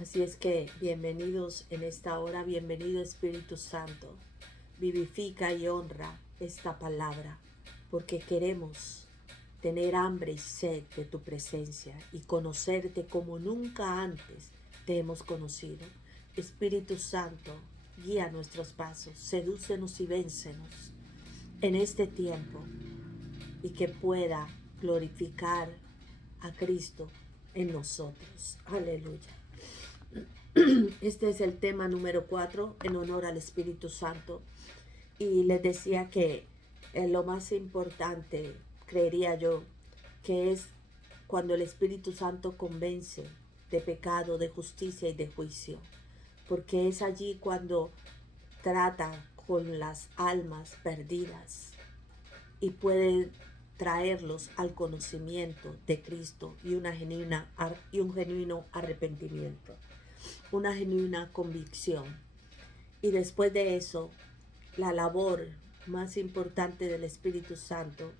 Así es que bienvenidos en esta hora, bienvenido Espíritu Santo. Vivifica y honra esta palabra, porque queremos tener hambre y sed de tu presencia y conocerte como nunca antes te hemos conocido. Espíritu Santo, guía nuestros pasos, sedúcenos y véncenos en este tiempo y que pueda glorificar a Cristo en nosotros. Aleluya. Este es el tema número 4 en honor al Espíritu Santo. Y les decía que lo más importante, creería yo, que es cuando el Espíritu Santo convence de pecado, de justicia y de juicio. Porque es allí cuando trata con las almas perdidas y puede traerlos al conocimiento de Cristo y un genuino arrepentimiento, una genuina convicción. Y después de eso, la labor más importante del Espíritu Santo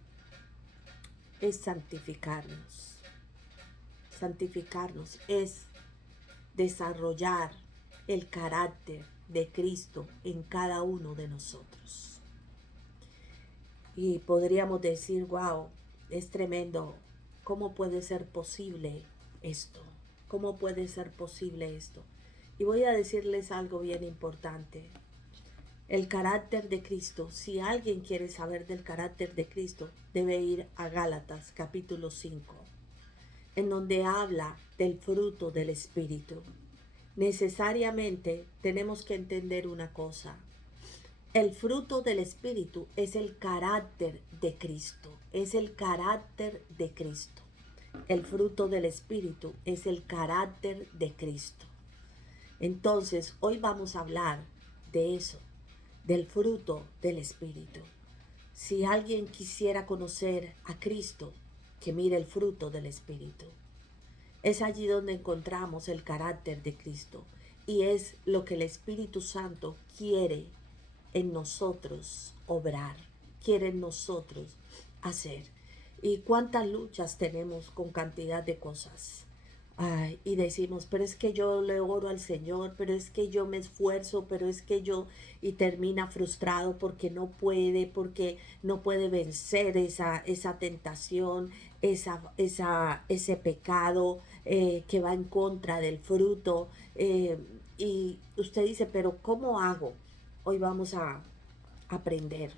es santificarnos. Santificarnos es desarrollar el carácter de Cristo en cada uno de nosotros. Y podríamos decir, wow, es tremendo. ¿Cómo puede ser posible esto? ¿Cómo puede ser posible esto? Y voy a decirles algo bien importante. El carácter de Cristo, si alguien quiere saber del carácter de Cristo, debe ir a Gálatas capítulo 5, en donde habla del fruto del Espíritu. Necesariamente tenemos que entender una cosa. El fruto del Espíritu es el carácter de Cristo, es el carácter de Cristo. El fruto del Espíritu es el carácter de Cristo. Entonces, hoy vamos a hablar de eso, del fruto del Espíritu. Si alguien quisiera conocer a Cristo, que mire el fruto del Espíritu. Es allí donde encontramos el carácter de Cristo y es lo que el Espíritu Santo quiere en nosotros obrar, quiere en nosotros hacer. Y cuántas luchas tenemos con cantidad de cosas. Ay, y decimos, pero es que yo le oro al Señor, pero es que yo me esfuerzo, pero es que yo, y termina frustrado porque no puede vencer esa tentación, ese pecado que va en contra del fruto. Y usted dice, pero ¿cómo hago? Hoy vamos a aprender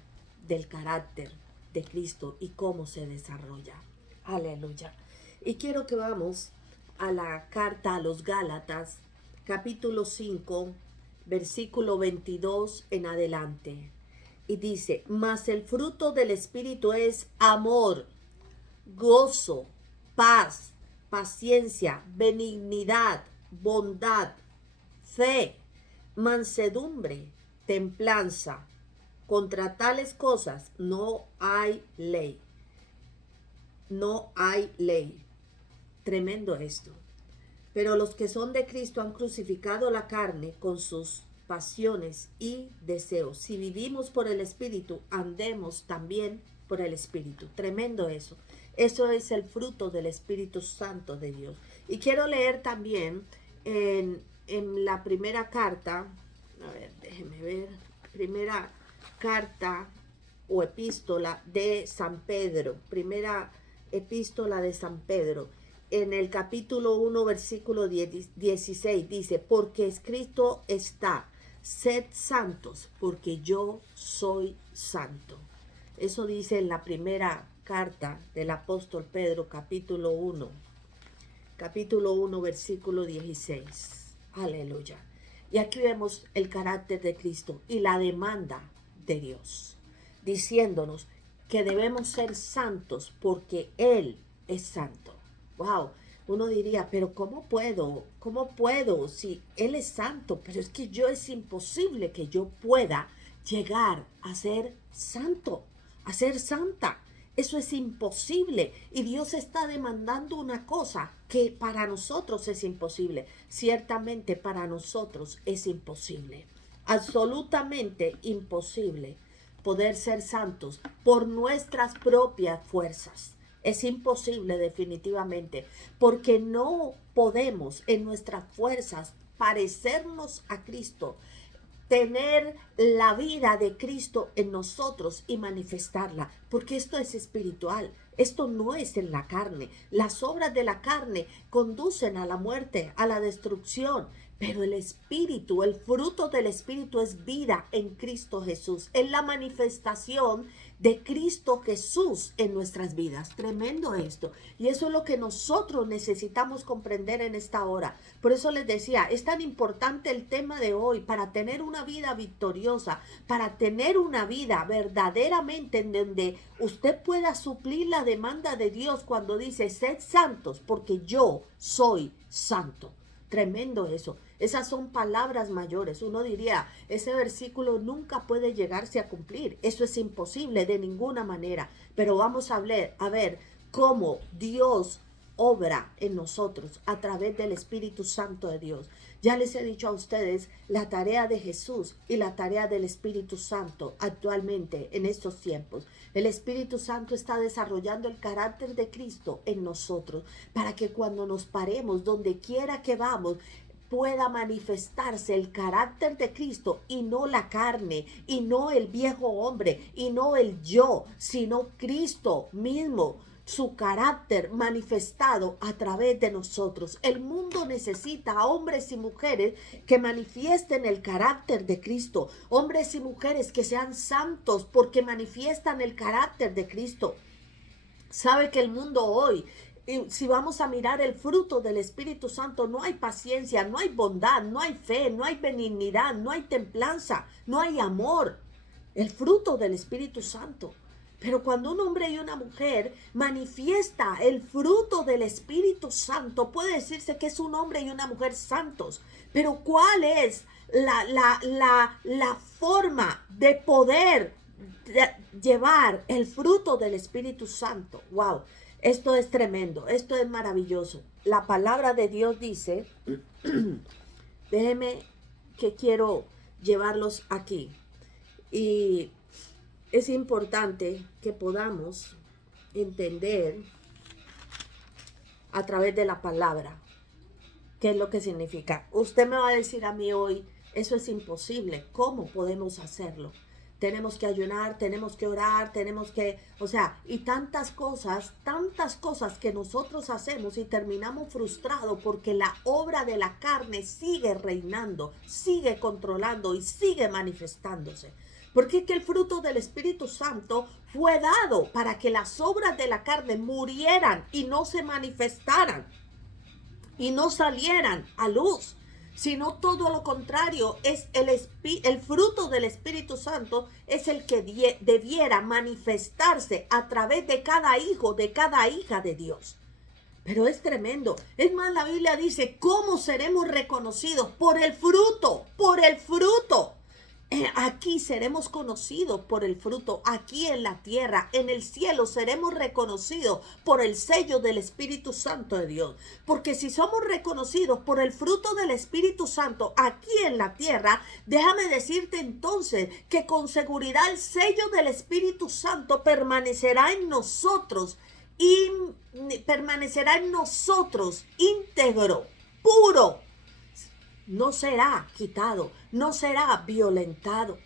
del carácter de Cristo y cómo se desarrolla. Aleluya. Y quiero que vamos a la carta a los Gálatas, capítulo 5, versículo 22 en adelante. Y dice, mas el fruto del Espíritu es amor, gozo, paz, paciencia, benignidad, bondad, fe, mansedumbre, templanza. Contra tales cosas no hay ley. No hay ley. Tremendo esto. Pero los que son de Cristo han crucificado la carne con sus pasiones y deseos. Si vivimos por el Espíritu, andemos también por el Espíritu. Tremendo eso. Eso es el fruto del Espíritu Santo de Dios. Y quiero leer también en la primera carta, a ver, déjeme ver, primera carta o epístola de San Pedro, primera epístola de San Pedro, en el capítulo 1, versículo 16, dice, porque escrito está, sed santos, porque yo soy santo. Eso dice en la primera carta del apóstol Pedro, capítulo 1, versículo 16. Aleluya. Y aquí vemos el carácter de Cristo y la demanda de Dios, diciéndonos que debemos ser santos porque Él es santo. Wow, uno diría, pero ¿cómo puedo? ¿Cómo puedo si Él es santo? Pero es que es imposible que yo pueda llegar a ser santo, a ser santa. Eso es imposible y Dios está demandando una cosa que para nosotros es imposible. Ciertamente para nosotros es imposible, absolutamente imposible poder ser santos por nuestras propias fuerzas, Es imposible definitivamente, porque no podemos en nuestras fuerzas parecernos a Cristo, tener la vida de Cristo en nosotros y manifestarla, porque esto es espiritual, esto no es en la carne. Las obras de la carne conducen a la muerte, a la destrucción, pero el espíritu, el fruto del espíritu es vida en Cristo Jesús, es la manifestación de Cristo Jesús en nuestras vidas. Tremendo esto. Y eso es lo que nosotros necesitamos comprender en esta hora. Por eso les decía, es tan importante el tema de hoy para tener una vida victoriosa, para tener una vida verdaderamente en donde usted pueda suplir la demanda de Dios cuando dice, sed santos porque yo soy santo. Tremendo eso. Esas son palabras mayores. Uno diría, ese versículo nunca puede llegarse a cumplir. Eso es imposible de ninguna manera. Pero vamos a ver cómo Dios obra en nosotros a través del Espíritu Santo de Dios. Ya les he dicho a ustedes la tarea de Jesús y la tarea del Espíritu Santo actualmente en estos tiempos. El Espíritu Santo está desarrollando el carácter de Cristo en nosotros para que cuando nos paremos donde quiera que vamos, pueda manifestarse el carácter de Cristo y no la carne, y no el viejo hombre, y no el yo, sino Cristo mismo, su carácter manifestado a través de nosotros. El mundo necesita a hombres y mujeres que manifiesten el carácter de Cristo, hombres y mujeres que sean santos porque manifiestan el carácter de Cristo. Sabe que el mundo hoy, si vamos a mirar el fruto del Espíritu Santo, no hay paciencia, no hay bondad, no hay fe, no hay benignidad, no hay templanza, no hay amor. El fruto del Espíritu Santo. Pero cuando un hombre y una mujer manifiesta el fruto del Espíritu Santo, puede decirse que es un hombre y una mujer santos. Pero ¿cuál es la forma de poder llevar el fruto del Espíritu Santo? ¡Wow! Esto es tremendo, esto es maravilloso. La palabra de Dios dice, déjeme que quiero llevarlos aquí. Y es importante que podamos entender a través de la palabra qué es lo que significa. Usted me va a decir a mí hoy, eso es imposible. ¿Cómo podemos hacerlo? Tenemos que ayunar, tenemos que orar, y tantas cosas que nosotros hacemos y terminamos frustrados porque la obra de la carne sigue reinando, sigue controlando y sigue manifestándose. Porque es que el fruto del Espíritu Santo fue dado para que las obras de la carne murieran y no se manifestaran y no salieran a luz, sino todo lo contrario, es el fruto del Espíritu Santo es el que debiera manifestarse a través de cada hijo, de cada hija de Dios. Pero es tremendo. Es más, la Biblia dice, ¿cómo seremos reconocidos? Por el fruto, por el fruto. Aquí seremos conocidos por el fruto, aquí en la tierra, en el cielo seremos reconocidos por el sello del Espíritu Santo de Dios. Porque si somos reconocidos por el fruto del Espíritu Santo aquí en la tierra, déjame decirte entonces que con seguridad el sello del Espíritu Santo permanecerá en nosotros y permanecerá en nosotros íntegro, puro. No será quitado, no será violentado.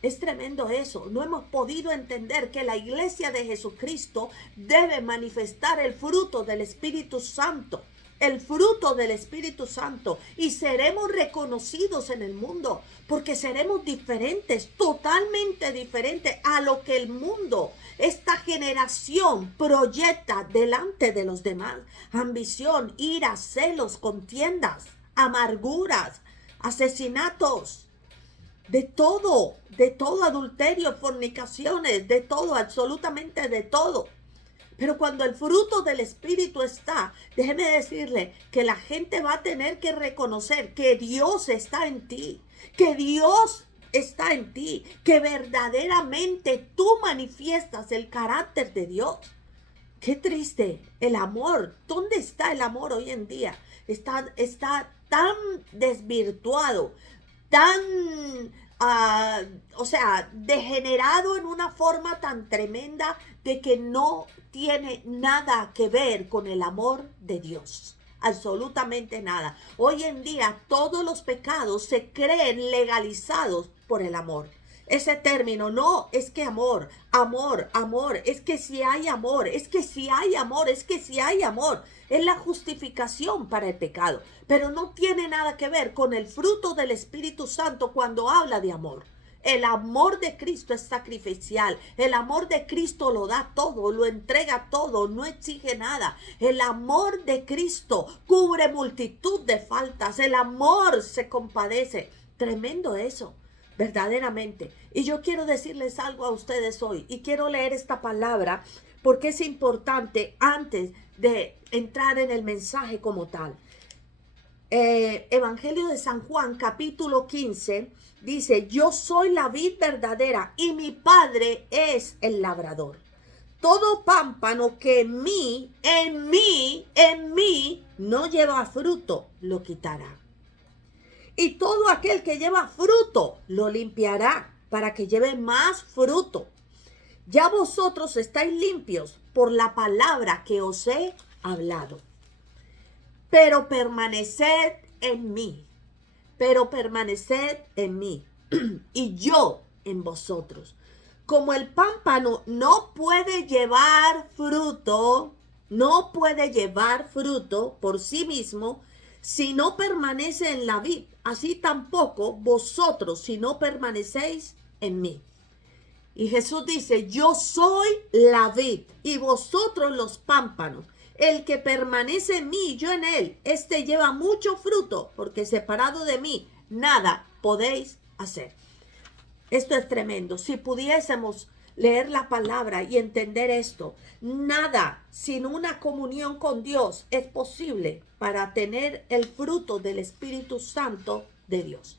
Es tremendo eso. No hemos podido entender que la iglesia de Jesucristo debe manifestar el fruto del Espíritu Santo. El fruto del Espíritu Santo. Y seremos reconocidos en el mundo. Porque seremos diferentes, totalmente diferentes a lo que el mundo, esta generación proyecta delante de los demás. Ambición, ira, celos, contiendas, amarguras, asesinatos, de todo, adulterio, fornicaciones, de todo, absolutamente de todo. Pero cuando el fruto del Espíritu está, déjeme decirle que la gente va a tener que reconocer que Dios está en ti, que Dios está en ti, que verdaderamente tú manifiestas el carácter de Dios. Qué triste, el amor. ¿Dónde está el amor hoy en día? Está tan desvirtuado, tan o sea, degenerado en una forma tan tremenda de que no tiene nada que ver con el amor de Dios. Absolutamente nada. Hoy en día todos los pecados se creen legalizados por el amor. Ese término, no, es que amor, es que si hay amor, es que si hay amor, es que si hay amor. Es la justificación para el pecado, pero no tiene nada que ver con el fruto del Espíritu Santo cuando habla de amor. El amor de Cristo es sacrificial. El amor de Cristo lo da todo, lo entrega todo, no exige nada. El amor de Cristo cubre multitud de faltas. El amor se compadece. Tremendo eso, verdaderamente. Y yo quiero decirles algo a ustedes hoy. Y quiero leer esta palabra porque es importante antes de entrar en el mensaje como tal. Evangelio de San Juan, capítulo 15, dice: yo soy la vid verdadera y mi Padre es el labrador. Todo pámpano que en mí no lleva fruto, lo quitará. Y todo aquel que lleva fruto, lo limpiará para que lleve más fruto. Ya vosotros estáis limpios por la palabra que os he hablado. Pero permaneced en mí, y yo en vosotros. Como el pámpano no puede llevar fruto por sí mismo, si no permanece en la vid, así tampoco vosotros si no permanecéis en mí. Y Jesús dice: yo soy la vid y vosotros los pámpanos. El que permanece en mí y yo en él, este lleva mucho fruto, porque separado de mí nada podéis hacer. Esto es tremendo. Si pudiésemos leer la palabra y entender esto, nada sin una comunión con Dios es posible para tener el fruto del Espíritu Santo de Dios.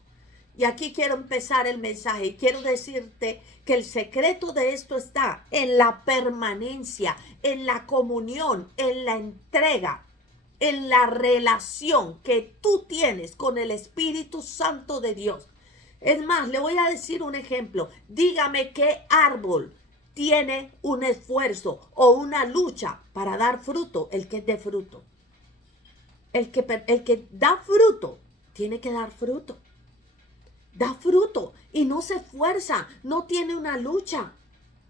Y aquí quiero empezar el mensaje y quiero decirte que el secreto de esto está en la permanencia, en la comunión, en la entrega, en la relación que tú tienes con el Espíritu Santo de Dios. Es más, le voy a decir un ejemplo. Dígame qué árbol tiene un esfuerzo o una lucha para dar fruto, el que es de fruto. El que da fruto tiene que dar fruto. Da fruto y no se esfuerza, no tiene una lucha.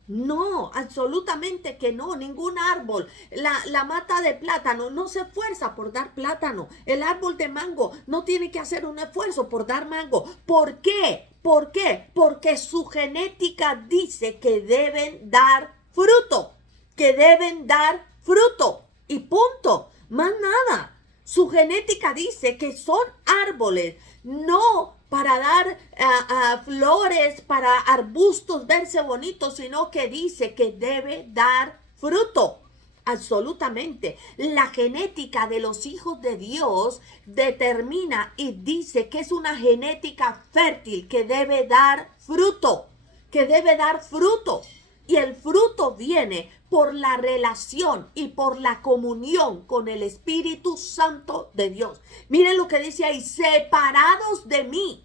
No, absolutamente que no, ningún árbol. La mata de plátano no se esfuerza por dar plátano. El árbol de mango no tiene que hacer un esfuerzo por dar mango. ¿Por qué? ¿Por qué? Porque su genética dice que deben dar fruto. Que deben dar fruto. Y punto. Más nada. Su genética dice que son árboles, no para dar flores, para arbustos verse bonitos, sino que dice que debe dar fruto. Absolutamente. La genética de los hijos de Dios determina y dice que es una genética fértil, que debe dar fruto, que debe dar fruto. Y el fruto viene por la relación y por la comunión con el Espíritu Santo de Dios. Miren lo que dice ahí: separados de mí,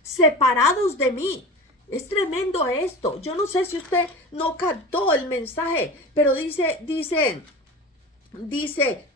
separados de mí. Es tremendo esto. Yo no sé si usted no captó el mensaje, pero dice,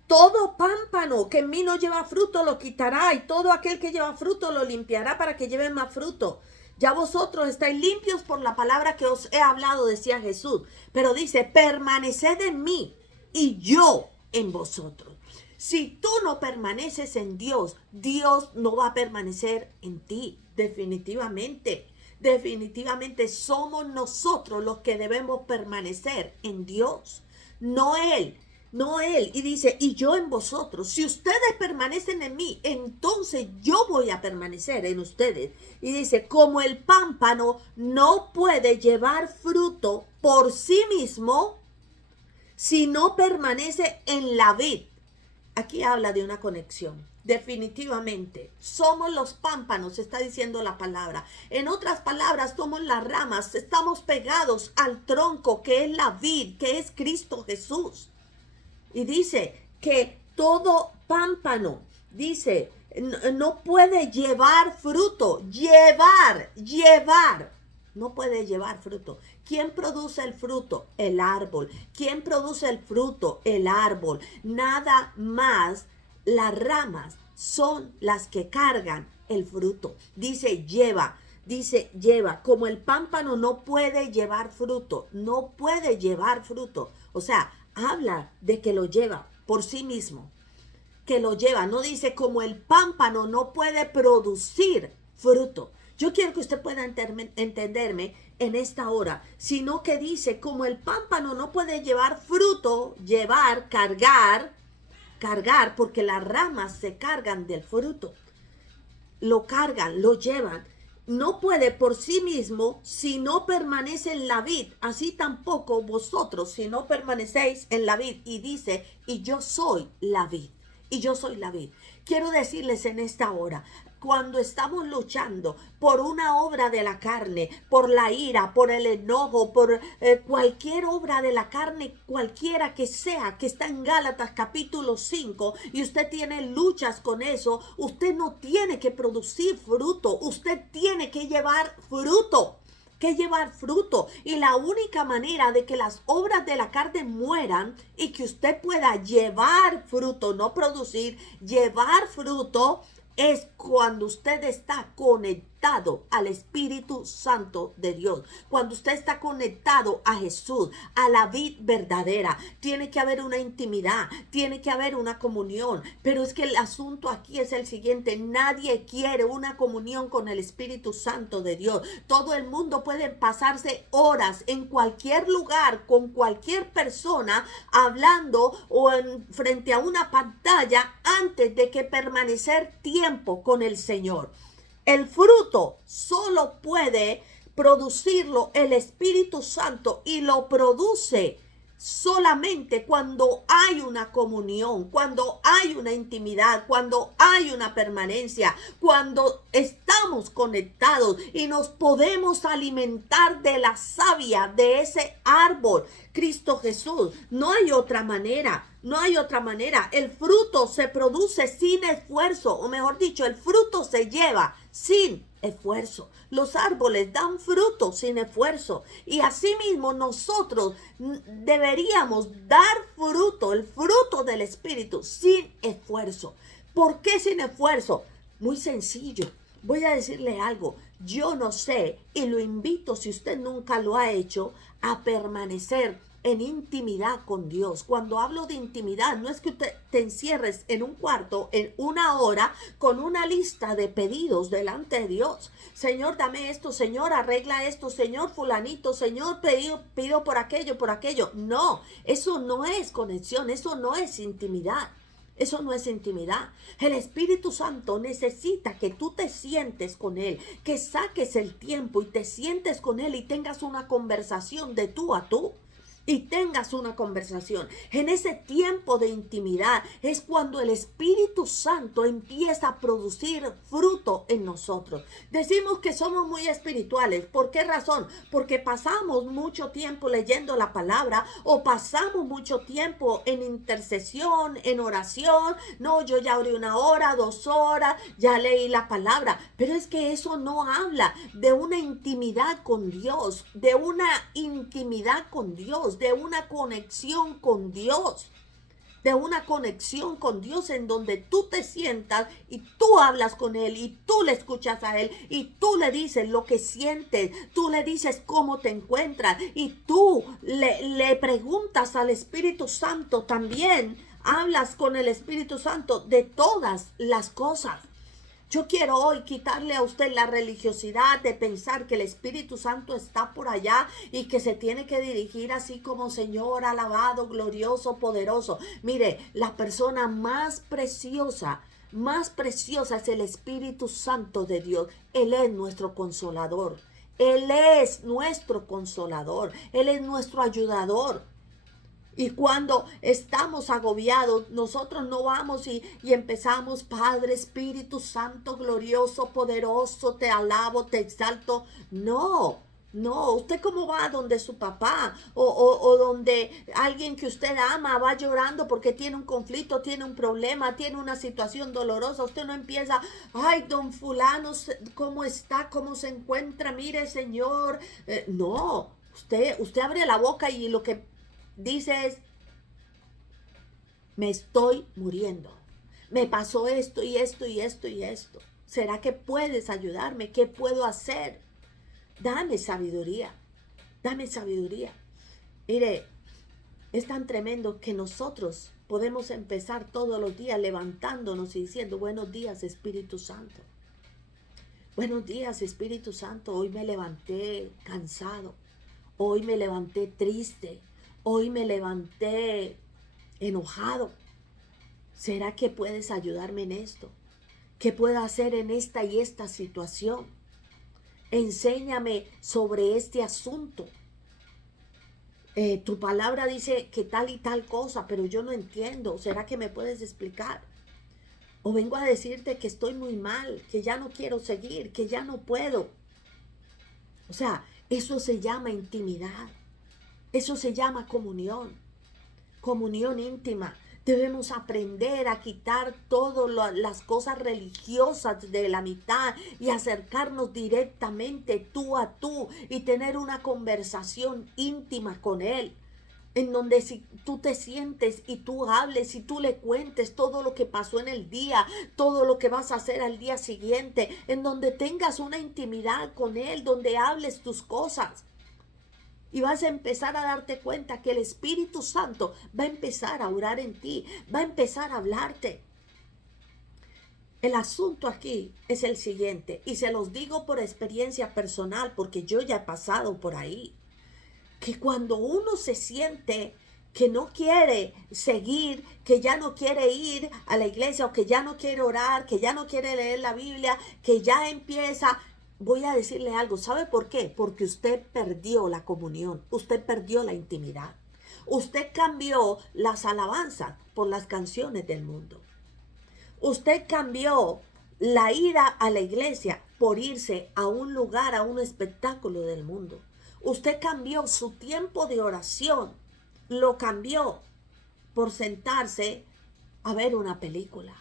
todo pámpano que en mí no lleva fruto lo quitará, y todo aquel que lleva fruto lo limpiará para que lleve más fruto. Ya vosotros estáis limpios por la palabra que os he hablado, decía Jesús. Pero dice: permaneced en mí y yo en vosotros. Si tú no permaneces en Dios, Dios no va a permanecer en ti. Definitivamente, definitivamente somos nosotros los que debemos permanecer en Dios, no Él. No Él. Y dice: y yo en vosotros. Si ustedes permanecen en mí, entonces yo voy a permanecer en ustedes. Y dice: como el pámpano no puede llevar fruto por sí mismo si no permanece en la vid. Aquí habla de una conexión. Definitivamente, somos los pámpanos, está diciendo la palabra. En otras palabras, somos las ramas, estamos pegados al tronco que es la vid, que es Cristo Jesús. Y dice que todo pámpano Dice, no puede llevar fruto. Llevar. No puede llevar fruto. ¿Quién produce el fruto? El árbol. ¿Quién produce el fruto? El árbol. Nada más, las ramas son las que cargan el fruto. Dice, lleva. Dice, lleva. Como el pámpano no puede llevar fruto. No puede llevar fruto. O sea, habla de que lo lleva por sí mismo. Que lo lleva. No dice como el pámpano no puede producir fruto. Yo quiero que usted pueda entenderme en esta hora, sino que dice como el pámpano no puede llevar fruto, cargar, porque las ramas se cargan del fruto. Lo cargan, lo llevan. No puede por sí mismo si no permanece en la vid. Así tampoco vosotros si no permanecéis en la vid. Y dice, y yo soy la vid. Y yo soy la vid. Quiero decirles en esta hora, cuando estamos luchando por una obra de la carne, por la ira, por el enojo, por cualquier obra de la carne, cualquiera que sea, que está en Gálatas capítulo 5, y usted tiene luchas con eso, usted no tiene que producir fruto, usted tiene que llevar fruto. Y la única manera de que las obras de la carne mueran y que usted pueda llevar fruto, no producir, llevar fruto, es cuando usted está conectado al Espíritu Santo de Dios. Cuando usted está conectado a Jesús, a la vid verdadera. Tiene que haber una intimidad, tiene que haber una comunión. Pero es que el asunto aquí es el siguiente. Nadie quiere una comunión con el Espíritu Santo de Dios. Todo el mundo puede pasarse horas en cualquier lugar con cualquier persona hablando o frente a una pantalla antes de que permanecer tiempo con el Señor. El fruto solo puede producirlo el Espíritu Santo y lo produce solamente cuando hay una comunión, cuando hay una intimidad, cuando hay una permanencia, cuando estamos conectados y nos podemos alimentar de la savia de ese árbol, Cristo Jesús. No hay otra manera. No hay otra manera. El fruto se produce sin esfuerzo, o mejor dicho, el fruto se lleva sin esfuerzo. Los árboles dan fruto sin esfuerzo. Y asimismo nosotros deberíamos dar fruto, el fruto del Espíritu, sin esfuerzo. ¿Por qué sin esfuerzo? Muy sencillo. Voy a decirle algo. Yo no sé, y lo invito, si usted nunca lo ha hecho, a permanecer en intimidad con Dios. Cuando hablo de intimidad, no es que usted te encierres en un cuarto en una hora con una lista de pedidos delante de Dios. Señor, dame esto, Señor, arregla esto, Señor, fulanito, Señor, pido por aquello, por aquello. No, eso no es conexión, eso no es intimidad. Eso no es intimidad. El Espíritu Santo necesita que tú te sientes con Él, que saques el tiempo y te sientes con Él y tengas una conversación de tú a tú. Y tengas una conversación. En ese tiempo de intimidad es cuando el Espíritu Santo empieza a producir fruto en nosotros. Decimos que somos muy espirituales. ¿Por qué razón? Porque pasamos mucho tiempo leyendo la palabra o pasamos mucho tiempo en intercesión, en oración. No, yo ya oré 1 hora, 2 horas, ya leí la palabra. Pero es que eso no habla de una intimidad con Dios, de una intimidad con Dios, de una conexión con Dios, en donde tú te sientas y tú hablas con Él y tú le escuchas a Él y tú le dices lo que sientes, tú le dices cómo te encuentras y tú le preguntas al Espíritu Santo también, hablas con el Espíritu Santo de todas las cosas. Yo quiero hoy quitarle a usted la religiosidad de pensar que el Espíritu Santo está por allá y que se tiene que dirigir así como Señor, alabado, glorioso, poderoso. Mire, la persona más preciosa es el Espíritu Santo de Dios. Él es nuestro consolador. Él es nuestro consolador. Él es nuestro ayudador. Y cuando estamos agobiados, nosotros no vamos y empezamos, Padre, Espíritu Santo, glorioso, poderoso, te alabo, te exalto. No, No, usted cómo va donde su papá o donde alguien que usted ama va llorando porque tiene un conflicto, tiene un problema, tiene una situación dolorosa. Usted no empieza, ay, don fulano, ¿cómo está? ¿Cómo se encuentra? Mire, señor. No, usted abre la boca y lo que dice es, me estoy muriendo. Me pasó esto y esto y esto y esto. ¿Será que puedes ayudarme? ¿Qué puedo hacer? Dame sabiduría, dame sabiduría. Mire, es tan tremendo que nosotros podemos empezar todos los días levantándonos y diciendo, buenos días, Espíritu Santo. Buenos días, Espíritu Santo. Hoy me levanté cansado. Hoy me levanté triste. Hoy me levanté enojado. ¿Será que puedes ayudarme en esto? ¿Qué puedo hacer en esta y esta situación? Enséñame sobre este asunto. Tu palabra dice que tal y tal cosa, pero yo no entiendo. ¿Será que me puedes explicar? O vengo a decirte que estoy muy mal, que ya no quiero seguir, que ya no puedo. O sea, eso se llama intimidad. Eso se llama comunión. Comunión íntima. Debemos aprender a quitar todas las cosas religiosas de la mitad y acercarnos directamente tú a tú y tener una conversación íntima con Él. En donde si tú te sientes y tú hables y tú le cuentes todo lo que pasó en el día, todo lo que vas a hacer al día siguiente, en donde tengas una intimidad con Él, donde hables tus cosas. Y vas a empezar a darte cuenta que el Espíritu Santo va a empezar a orar en ti, va a empezar a hablarte. El asunto aquí es el siguiente, y se los digo por experiencia personal, porque yo ya he pasado por ahí, que cuando uno se siente que no quiere seguir, que ya no quiere ir a la iglesia, o que ya no quiere orar, que ya no quiere leer la Biblia, que ya empieza... Voy a decirle algo, ¿sabe por qué? Porque usted perdió la comunión, usted perdió la intimidad. Usted cambió las alabanzas por las canciones del mundo. Usted cambió la ida a la iglesia por irse a un lugar, a un espectáculo del mundo. Usted cambió su tiempo de oración, lo cambió por sentarse a ver una película.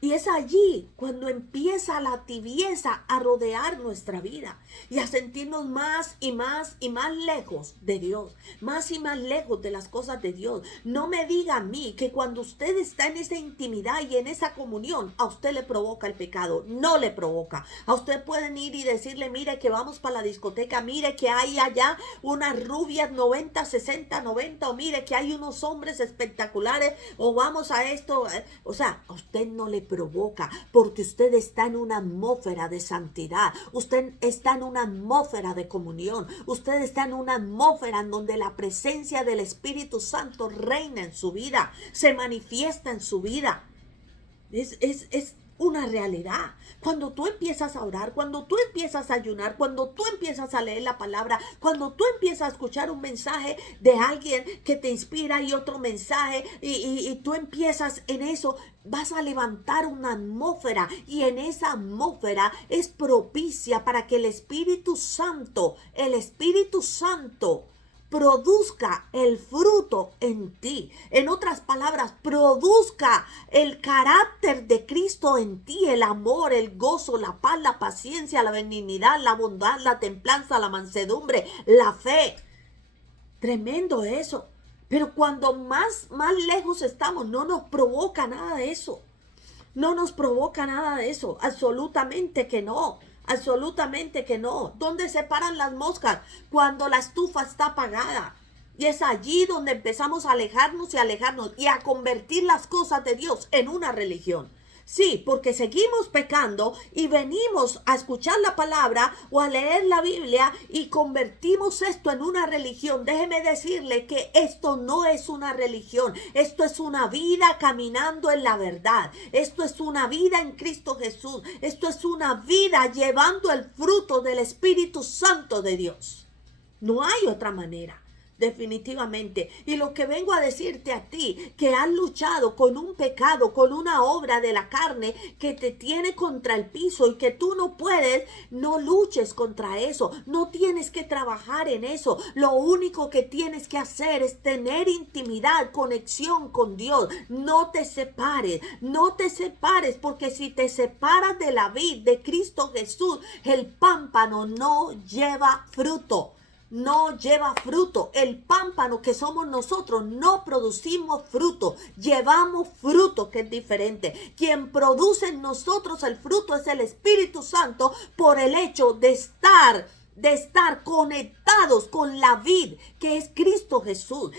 Y es allí cuando empieza la tibieza a rodear nuestra vida y a sentirnos más y más y más lejos de Dios, más y más lejos de las cosas de Dios. No me diga a mí que cuando usted está en esa intimidad y en esa comunión, a usted le provoca el pecado. No le provoca. A usted pueden ir y decirle, mire que vamos para la discoteca, mire que hay allá unas rubias 90, 60, 90, o mire que hay unos hombres espectaculares, o vamos a esto. O sea, a usted no le provoca, porque usted está en una atmósfera de santidad, usted está en una atmósfera de comunión, usted está en una atmósfera en donde la presencia del Espíritu Santo reina en su vida, se manifiesta en su vida. Es una realidad. Cuando tú empiezas a orar, cuando tú empiezas a ayunar, cuando tú empiezas a leer la palabra, cuando tú empiezas a escuchar un mensaje de alguien que te inspira y otro mensaje y tú empiezas en eso, vas a levantar una atmósfera y en esa atmósfera es propicia para que el Espíritu Santo produzca el fruto en ti. En otras palabras, produzca el carácter de Cristo en ti, el amor, el gozo, la paz, la paciencia, la benignidad, la bondad, la templanza, la mansedumbre, la fe. Tremendo eso. Pero cuando más lejos estamos, no nos provoca nada de eso. No nos provoca nada de eso. Absolutamente que no. Absolutamente que no. ¿Dónde se paran las moscas? Cuando la estufa está apagada. Y es allí donde empezamos a alejarnos y a convertir las cosas de Dios en una religión. Sí, porque seguimos pecando y venimos a escuchar la palabra o a leer la Biblia y convertimos esto en una religión. Déjeme decirle que esto no es una religión. Esto es una vida caminando en la verdad. Esto es una vida en Cristo Jesús. Esto es una vida llevando el fruto del Espíritu Santo de Dios. No hay otra manera. definitivamente. Y lo que vengo a decirte a ti, que has luchado con un pecado, con una obra de la carne que te tiene contra el piso y que tú no puedes, no luches contra eso. No tienes que trabajar en eso. Lo único que tienes que hacer es tener intimidad, conexión con Dios. No te separes, no te separes, porque si te separas de la vid de Cristo Jesús, el pámpano no lleva fruto. No lleva fruto. El pámpano que somos nosotros no producimos fruto. Llevamos fruto, que es diferente. Quien produce en nosotros el fruto es el Espíritu Santo, por el hecho de estar conectados con la vid que es Cristo Jesús,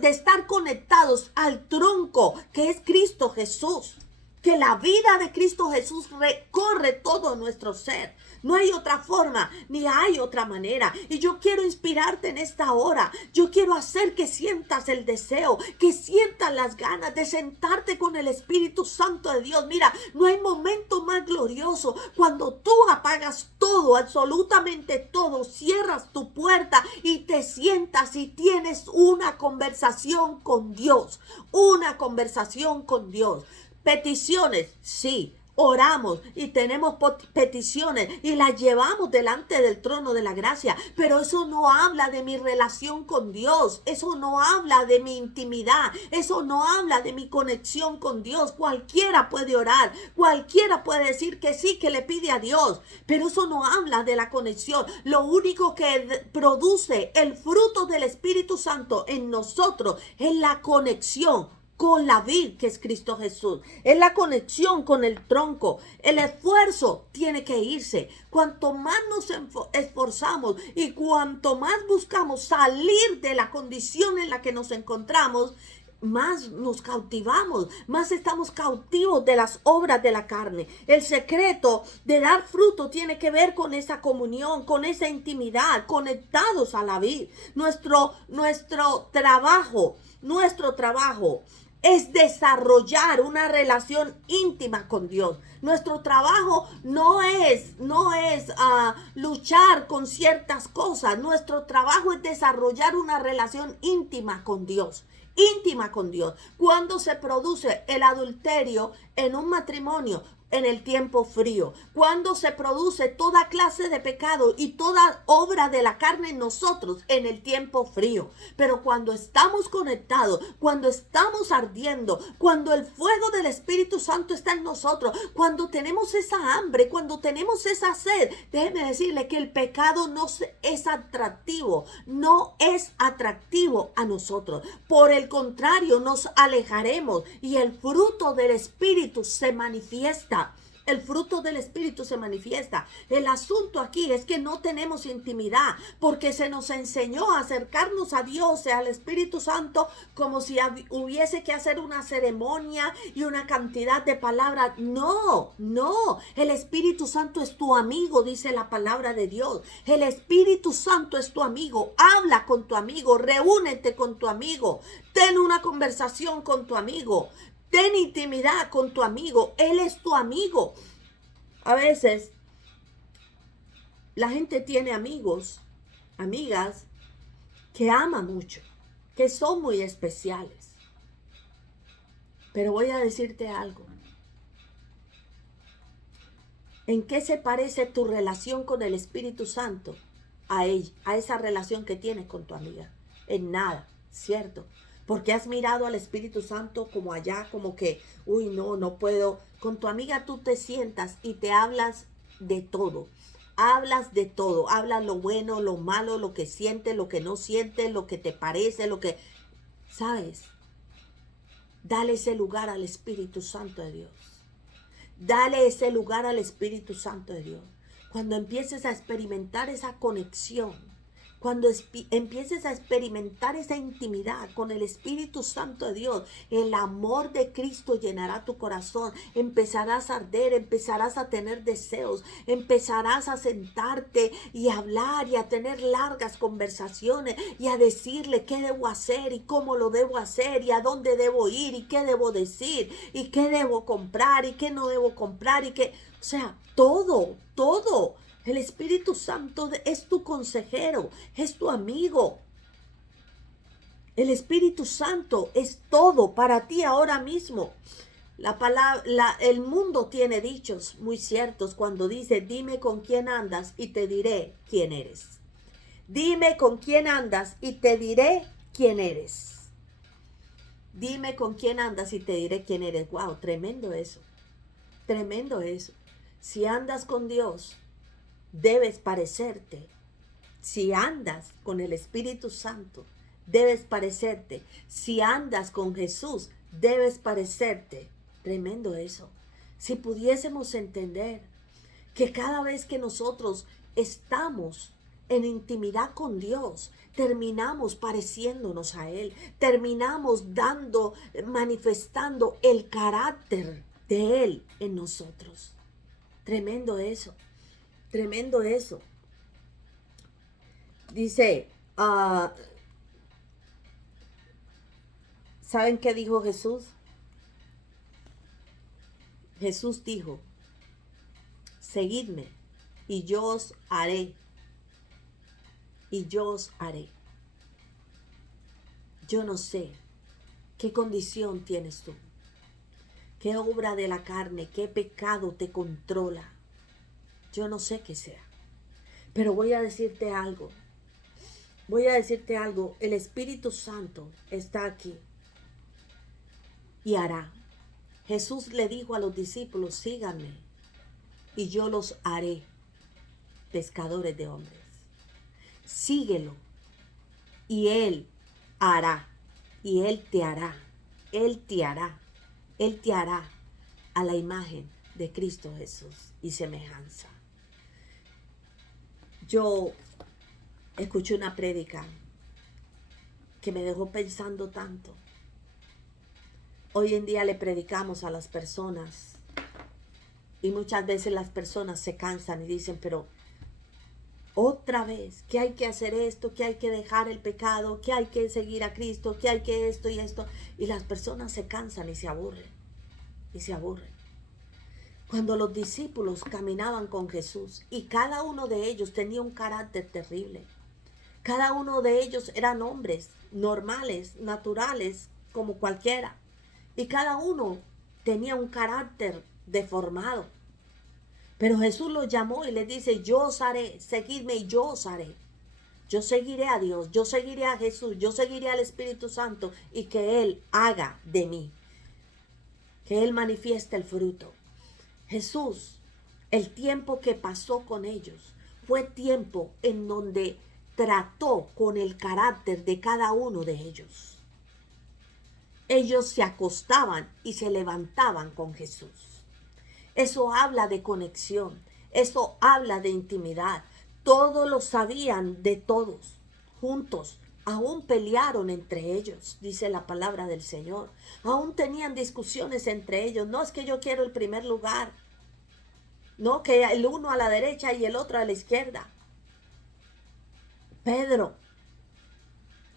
de estar conectados al tronco que es Cristo Jesús. Que la vida de Cristo Jesús recorre todo nuestro ser. No hay otra forma, ni hay otra manera. Y yo quiero inspirarte en esta hora. Yo quiero hacer que sientas el deseo, que sientas las ganas de sentarte con el Espíritu Santo de Dios. Mira, no hay momento más glorioso cuando tú apagas todo, absolutamente todo, cierras tu puerta y te sientas y tienes una conversación con Dios. Una conversación con Dios. Peticiones, sí. Oramos y tenemos peticiones y las llevamos delante del trono de la gracia, pero eso no habla de mi relación con Dios, eso no habla de mi intimidad, eso no habla de mi conexión con Dios. Cualquiera puede orar, cualquiera puede decir que sí, que le pide a Dios, pero eso no habla de la conexión. Lo único que produce el fruto del Espíritu Santo en nosotros es la conexión con la vid que es Cristo Jesús. Es la conexión con el tronco. El esfuerzo tiene que irse. Cuanto más nos esforzamos y cuanto más buscamos salir de la condición en la que nos encontramos, más nos cautivamos, más estamos cautivos de las obras de la carne. El secreto de dar fruto tiene que ver con esa comunión, con esa intimidad, conectados a la vid. Nuestro trabajo es desarrollar una relación íntima con Dios. Nuestro trabajo no es luchar con ciertas cosas. Nuestro trabajo es desarrollar una relación íntima con Dios. Íntima con Dios. Cuando se produce el adulterio en un matrimonio, en el tiempo frío, cuando se produce toda clase de pecado y toda obra de la carne en nosotros, en el tiempo frío. Pero cuando estamos conectados, cuando estamos ardiendo, cuando el fuego del Espíritu Santo está en nosotros, cuando tenemos esa hambre, cuando tenemos esa sed, déjeme decirle que el pecado no es atractivo, no es atractivo a nosotros. Por el contrario, nos alejaremos y el fruto del Espíritu se manifiesta. El fruto del Espíritu se manifiesta. El asunto aquí es que no tenemos intimidad, porque se nos enseñó a acercarnos a Dios, al Espíritu Santo, como si hubiese que hacer una ceremonia y una cantidad de palabras. No. El Espíritu Santo es tu amigo, dice la palabra de Dios. El Espíritu Santo es tu amigo. Habla con tu amigo, reúnete con tu amigo, ten una conversación con tu amigo. Ten intimidad con tu amigo. Él es tu amigo. A veces la gente tiene amigos, amigas que ama mucho, que son muy especiales. Pero voy a decirte algo. ¿En qué se parece tu relación con el Espíritu Santo a esa relación que tienes con tu amiga? En nada, ¿cierto? Porque has mirado al Espíritu Santo como allá, como que, no puedo. Con tu amiga tú te sientas y te hablas de todo. Hablas de todo. Hablas lo bueno, lo malo, lo que sientes, lo que no sientes, lo que te parece, ¿sabes? Dale ese lugar al Espíritu Santo de Dios. Dale ese lugar al Espíritu Santo de Dios. Cuando empieces a experimentar esa conexión, cuando empieces a experimentar esa intimidad con el Espíritu Santo de Dios, el amor de Cristo llenará tu corazón. Empezarás a arder, empezarás a tener deseos, empezarás a sentarte y a hablar y a tener largas conversaciones y a decirle qué debo hacer y cómo lo debo hacer y a dónde debo ir y qué debo decir y qué debo comprar y qué no debo comprar todo. El Espíritu Santo es tu consejero, es tu amigo. El Espíritu Santo es todo para ti ahora mismo. El mundo tiene dichos muy ciertos cuando dice, dime con quién andas y te diré quién eres. Dime con quién andas y te diré quién eres. Dime con quién andas y te diré quién eres. Wow, tremendo eso. Tremendo eso. Si andas con Dios, debes parecerte. Si andas con el Espíritu Santo, debes parecerte. Si andas con Jesús, debes parecerte. Tremendo eso. Si pudiésemos entender que cada vez que nosotros estamos en intimidad con Dios, terminamos pareciéndonos a Él, terminamos manifestando el carácter de Él en nosotros. Tremendo eso, tremendo eso. Dice, ¿saben qué dijo Jesús? Jesús dijo, seguidme y yo os haré. Y yo os haré. Yo no sé qué condición tienes tú, qué obra de la carne, qué pecado te controla. Yo no sé qué sea, pero voy a decirte algo. Voy a decirte algo. El Espíritu Santo está aquí y hará. Jesús le dijo a los discípulos, síganme y yo los haré pescadores de hombres. Síguelo y Él hará, y Él te hará, Él te hará, Él te hará a la imagen de Cristo Jesús y semejanza. Yo escuché una prédica que me dejó pensando tanto. Hoy en día le predicamos a las personas y muchas veces las personas se cansan y dicen, pero otra vez, que hay que hacer esto, que hay que dejar el pecado, que hay que seguir a Cristo, que hay que esto y esto. Y las personas se cansan y se aburren. Y se aburren. Cuando los discípulos caminaban con Jesús y cada uno de ellos tenía un carácter terrible. Cada uno de ellos eran hombres normales, naturales, como cualquiera. Y cada uno tenía un carácter deformado. Pero Jesús los llamó y les dice, yo os haré, seguidme y yo os haré. Yo seguiré a Dios, yo seguiré a Jesús, yo seguiré al Espíritu Santo y que Él haga de mí. Que Él manifieste el fruto. Jesús, el tiempo que pasó con ellos, fue tiempo en donde trató con el carácter de cada uno de ellos. Ellos se acostaban y se levantaban con Jesús. Eso habla de conexión, eso habla de intimidad. Todos lo sabían de todos, juntos. Aún pelearon entre ellos, dice la palabra del Señor. Aún tenían discusiones entre ellos. No es que yo quiero el primer lugar. No, que el uno a la derecha y el otro a la izquierda. Pedro,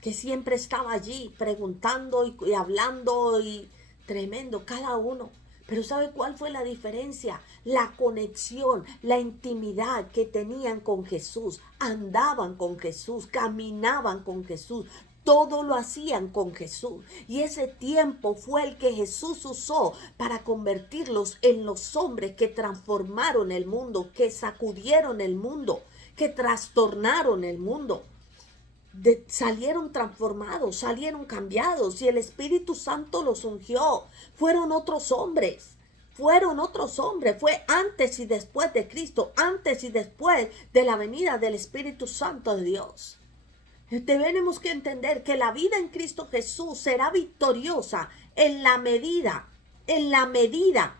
que siempre estaba allí preguntando y hablando y tremendo, cada uno. Pero ¿sabe cuál fue la diferencia? La conexión, la intimidad que tenían con Jesús. Andaban con Jesús, caminaban con Jesús. Todo lo hacían con Jesús. Y ese tiempo fue el que Jesús usó para convertirlos en los hombres que transformaron el mundo, que sacudieron el mundo, que trastornaron el mundo. Salieron transformados, salieron cambiados y el Espíritu Santo los ungió. Fueron otros hombres, fue antes y después de Cristo, antes y después de la venida del Espíritu Santo de Dios. Tenemos que entender que la vida en Cristo Jesús será victoriosa en la medida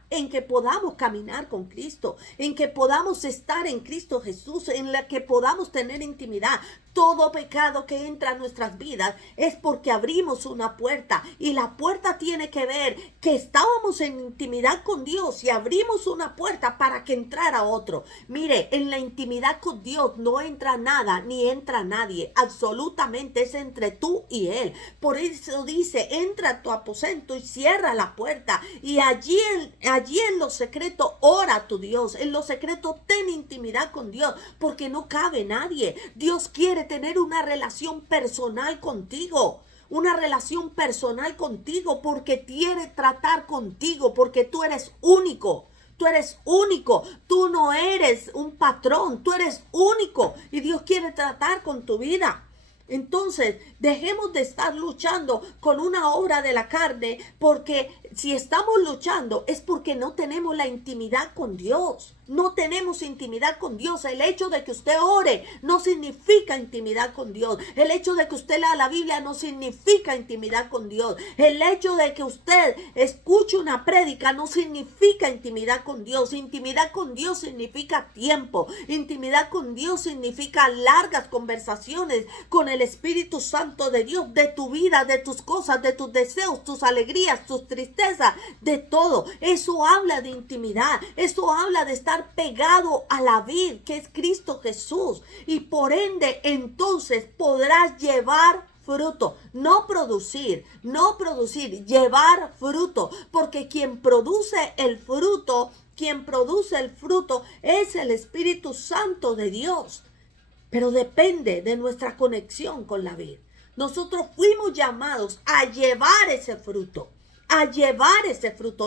en que podamos caminar con Cristo, en que podamos estar en Cristo Jesús, en la que podamos tener intimidad. Todo pecado que entra a nuestras vidas es porque abrimos una puerta y la puerta tiene que ver que estábamos en intimidad con Dios y abrimos una puerta para que entrara otro. Mire, en la intimidad con Dios no entra nada ni entra nadie, absolutamente es entre tú y Él. Por eso dice, entra a tu aposento y cierra la puerta y allí en lo secreto ora a tu Dios, en lo secreto ten intimidad con Dios, porque no cabe nadie. Dios quiere tener una relación personal contigo, una relación personal contigo, porque quiere tratar contigo, porque tú eres único. Tú eres único, tú no eres un patrón, tú eres único y Dios quiere tratar con tu vida. Entonces, dejemos de estar luchando con una obra de la carne, porque si estamos luchando es porque no tenemos la intimidad con Dios. No tenemos intimidad con Dios. El hecho de que usted ore no significa intimidad con Dios. El hecho de que usted lea la Biblia no significa intimidad con Dios. El hecho de que usted escuche una prédica no significa intimidad con Dios. Intimidad con Dios significa tiempo. Intimidad con Dios significa largas conversaciones con el Espíritu Santo de Dios, de tu vida, de tus cosas, de tus deseos, tus alegrías, tus tristezas, de todo. Eso habla de intimidad. Eso habla de estar pegado a la vid, que es Cristo Jesús, y por ende entonces podrás llevar fruto, no producir, llevar fruto, porque quien produce el fruto es el Espíritu Santo de Dios, pero depende de nuestra conexión con la vid. Nosotros fuimos llamados a llevar ese fruto,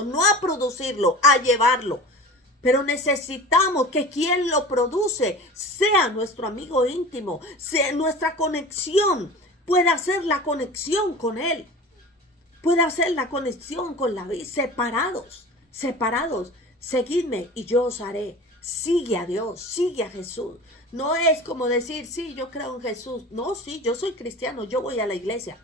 no a producirlo, a llevarlo. Pero necesitamos que quien lo produce sea nuestro amigo íntimo, sea nuestra conexión, pueda hacer la conexión con Él, pueda hacer la conexión con la vida, separados. Seguidme y yo os haré. Sigue a Dios, sigue a Jesús. No es como decir, sí, yo creo en Jesús. No, sí, yo soy cristiano, yo voy a la iglesia.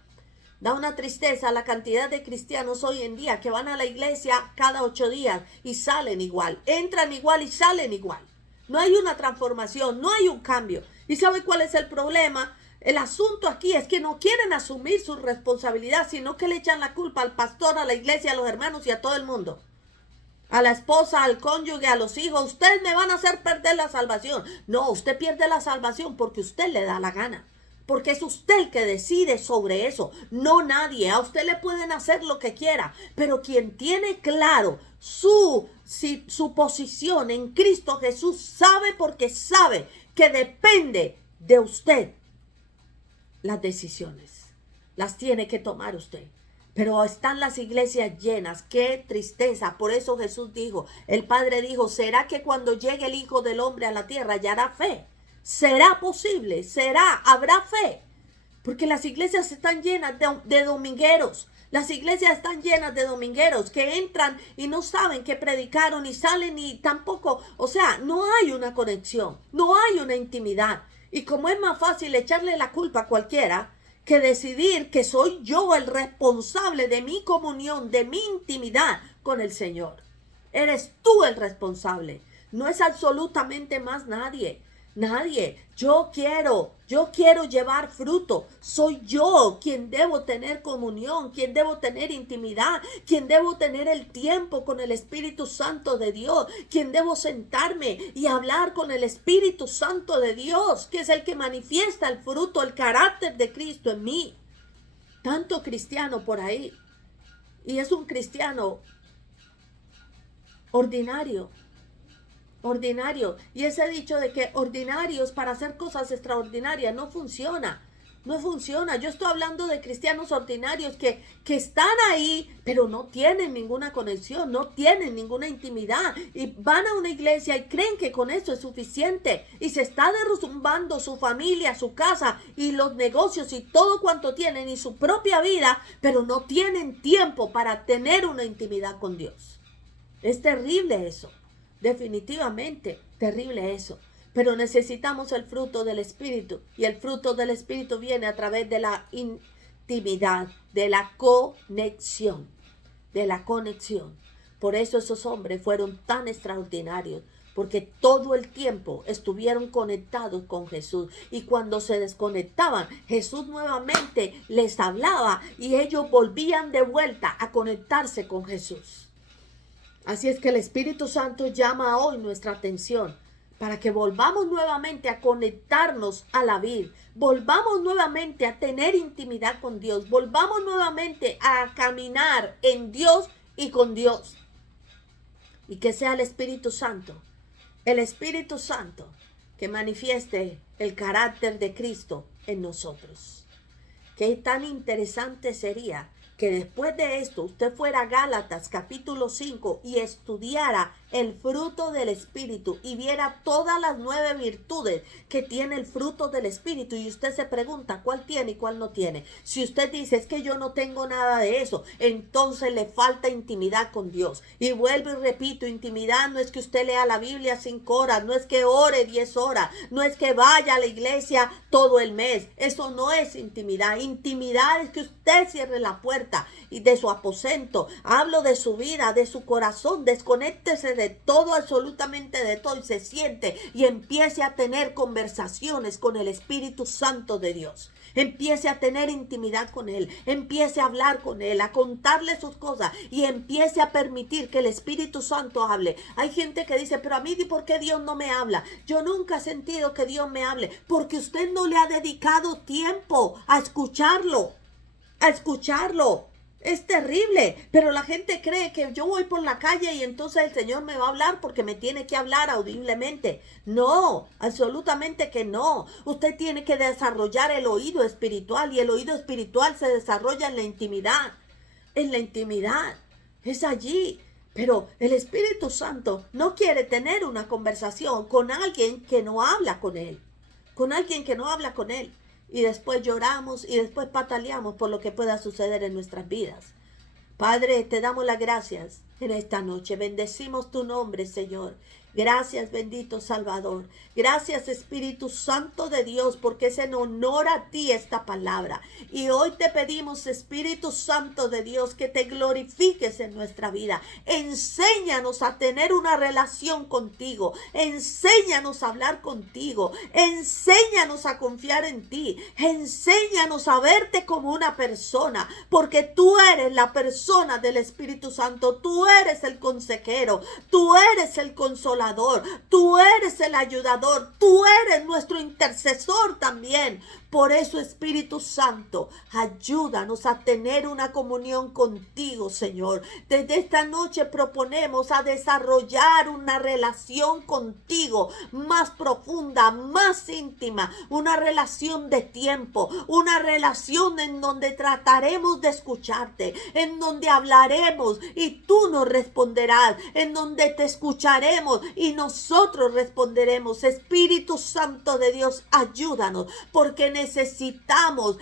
Da una tristeza la cantidad de cristianos hoy en día que van a la iglesia cada 8 días y salen igual. Entran igual y salen igual. No hay una transformación, no hay un cambio. ¿Y sabe cuál es el problema? El asunto aquí es que no quieren asumir su responsabilidad, sino que le echan la culpa al pastor, a la iglesia, a los hermanos y a todo el mundo. A la esposa, al cónyuge, a los hijos. Ustedes me van a hacer perder la salvación. No, usted pierde la salvación porque usted le da la gana. Porque es usted el que decide sobre eso, no nadie. A usted le pueden hacer lo que quiera, pero quien tiene claro su posición en Cristo Jesús sabe, porque sabe que depende de usted. Las decisiones las tiene que tomar usted. Pero están las iglesias llenas. ¡Qué tristeza! Por eso Jesús dijo, el Padre dijo, ¿será que cuando llegue el Hijo del Hombre a la tierra hallará fe? ¿Será posible? ¿Habrá fe? Porque las iglesias están llenas de domingueros. Las iglesias están llenas de domingueros que entran y no saben que predicaron y salen y tampoco, o sea, no hay una conexión, no hay una intimidad. Y como es más fácil echarle la culpa a cualquiera que decidir que soy yo el responsable de mi comunión, de mi intimidad con el Señor. Eres tú el responsable, no es absolutamente más nadie. Nadie. Yo quiero llevar fruto. Soy yo quien debo tener comunión, quien debo tener intimidad, quien debo tener el tiempo con el Espíritu Santo de Dios, quien debo sentarme y hablar con el Espíritu Santo de Dios, que es el que manifiesta el fruto, el carácter de Cristo en mí. Tanto cristiano por ahí, y es un cristiano ordinario. Y ese dicho de que ordinarios para hacer cosas extraordinarias no funciona. Yo estoy hablando de cristianos ordinarios que están ahí, pero no tienen ninguna conexión, no tienen ninguna intimidad. Y van a una iglesia y creen que con eso es suficiente. Y se está derrumbando su familia, su casa y los negocios y todo cuanto tienen y su propia vida, pero no tienen tiempo para tener una intimidad con Dios. Es terrible eso. Definitivamente terrible eso, pero necesitamos el fruto del Espíritu, y el fruto del Espíritu viene a través de la intimidad, de la conexión. Por eso esos hombres fueron tan extraordinarios, porque todo el tiempo estuvieron conectados con Jesús, y cuando se desconectaban, Jesús nuevamente les hablaba y ellos volvían de vuelta a conectarse con Jesús. Así es que el Espíritu Santo llama hoy nuestra atención para que volvamos nuevamente a conectarnos a la vid, volvamos nuevamente a tener intimidad con Dios, volvamos nuevamente a caminar en Dios y con Dios. Y que sea el Espíritu Santo que manifieste el carácter de Cristo en nosotros. qué tan interesante sería que después de esto usted fuera a Gálatas capítulo 5 y estudiara el fruto del Espíritu y viera todas las 9 virtudes que tiene el fruto del Espíritu, y usted se pregunta cuál tiene y cuál no tiene. Si usted dice, es que yo no tengo nada de eso, entonces le falta intimidad con Dios. Y vuelvo y repito, intimidad no es que usted lea la Biblia 5 horas, no es que ore 10 horas, no es que vaya a la iglesia todo el mes. Eso no es intimidad. Intimidad es que usted cierre la puerta y de su aposento, hablo de su vida, de su corazón, desconéctese de todo, absolutamente de todo, y se siente y empiece a tener conversaciones con el Espíritu Santo de Dios. Empiece a tener intimidad con Él, empiece a hablar con Él, a contarle sus cosas y empiece a permitir que el Espíritu Santo hable. Hay gente que dice, pero a mí, ¿por qué Dios no me habla? Yo nunca he sentido que Dios me hable, porque usted no le ha dedicado tiempo a escucharlo, a escucharlo. Es terrible, pero la gente cree que yo voy por la calle y entonces el Señor me va a hablar porque me tiene que hablar audiblemente. No, absolutamente que no. Usted tiene que desarrollar el oído espiritual, y el oído espiritual se desarrolla en la intimidad. En la intimidad. Es allí. Pero el Espíritu Santo no quiere tener una conversación con alguien que no habla con Él. Con alguien que no habla con Él. Y después lloramos y después pataleamos por lo que pueda suceder en nuestras vidas. Padre, te damos las gracias en esta noche. Bendecimos tu nombre, Señor. Gracias, bendito Salvador. Gracias, Espíritu Santo de Dios, porque es en honor a ti esta palabra. Y hoy te pedimos, Espíritu Santo de Dios, que te glorifiques en nuestra vida. Enséñanos a tener una relación contigo. Enséñanos a hablar contigo. Enséñanos a confiar en ti. Enséñanos a verte como una persona, porque tú eres la persona del Espíritu Santo. Tú eres el consejero. Tú eres el consolador. Tú eres el ayudador, tú eres nuestro intercesor también. Por eso, Espíritu Santo, ayúdanos a tener una comunión contigo, Señor. Desde esta noche proponemos a desarrollar una relación contigo más profunda, más íntima, una relación de tiempo, una relación en donde trataremos de escucharte, en donde hablaremos y tú nos responderás, en donde te escucharemos y nosotros responderemos. Espíritu Santo de Dios, ayúdanos, porque necesitamos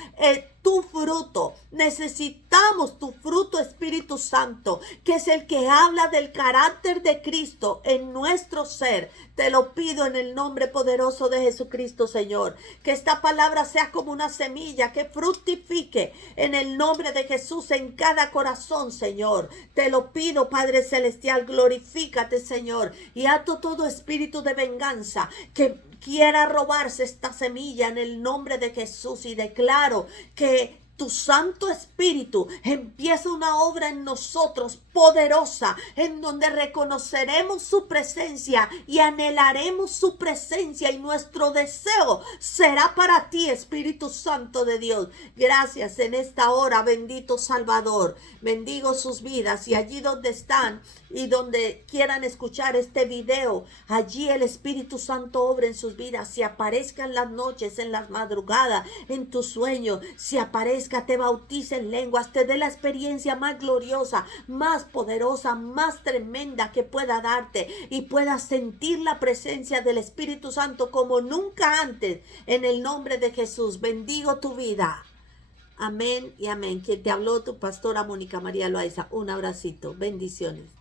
tu fruto, necesitamos tu fruto, Espíritu Santo, que es el que habla del carácter de Cristo en nuestro ser. Te lo pido en el nombre poderoso de Jesucristo, Señor, que esta palabra sea como una semilla que fructifique en el nombre de Jesús en cada corazón, Señor. Te lo pido, Padre Celestial, glorifícate, Señor, y ato todo espíritu de venganza que quiera robarse esta semilla en el nombre de Jesús, y declaro que tu Santo Espíritu empieza una obra en nosotros poderosa, en donde reconoceremos su presencia y anhelaremos su presencia, y nuestro deseo será para ti, Espíritu Santo de Dios. Gracias en esta hora, bendito Salvador. Bendigo sus vidas, y allí donde están y donde quieran escuchar este video, allí el Espíritu Santo obra en sus vidas. Si aparezca en las noches, en las madrugadas, en tu sueño, si aparezca, te bautice en lenguas, te dé la experiencia más gloriosa, más poderosa, más tremenda que pueda darte, y puedas sentir la presencia del Espíritu Santo como nunca antes, en el nombre de Jesús. Bendigo tu vida. Amén y amén. Quien te habló, tu pastora Mónica María Loaiza. Un abracito. Bendiciones.